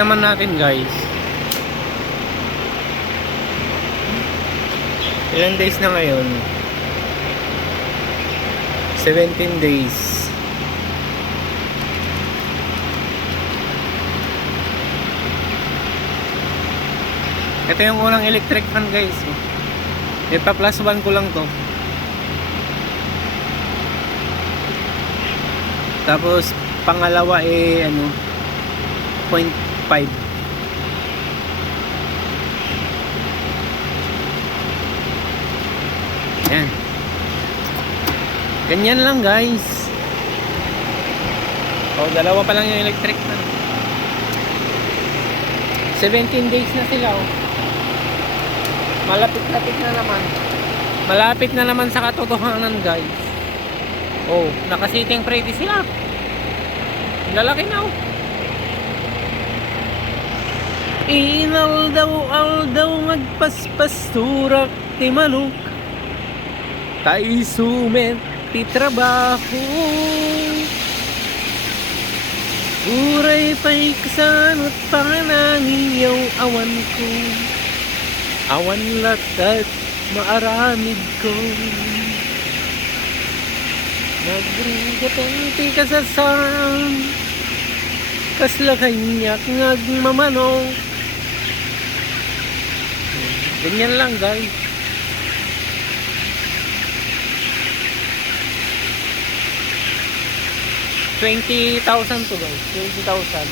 naman natin guys. Ilang days na ngayon? 17 days. Ito yung unang electric fan guys. Ipa plus 1 ko lang to. Tapos pangalawa ano 0.5. Yan. Ganyan lang guys. Dalawa pa lang yung electric fan. 17 days na sila Malapit-lapit na naman. Malapit na naman sa katotohanan guys. Naka-sitting pretty sila. Lalaki na Inaldaw magpaspasturak ti manok. Tay sumet ti trabaho. Uray pa'y kasanot panganiyaw awan ko. Awan lakat maaramid ko. Nagrigatong ti kasasam. Kasla kanyak ngagmamanong. Ganyan lang guys. $20,000 to guys. 20,000.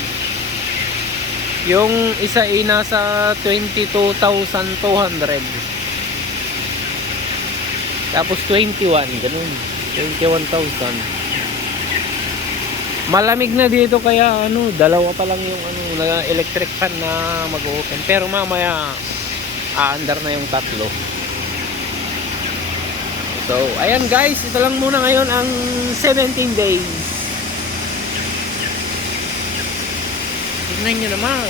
Yung isa ay nasa 22,200. Tapos 21, ganun. 21,000. Malamig na dito kaya dalawa pa lang yung na electric fan na mag-open. Pero mamaya aandar na yung tatlo. So, ayan guys, ito lang muna ngayon ang 17 days. Tignan nyo naman.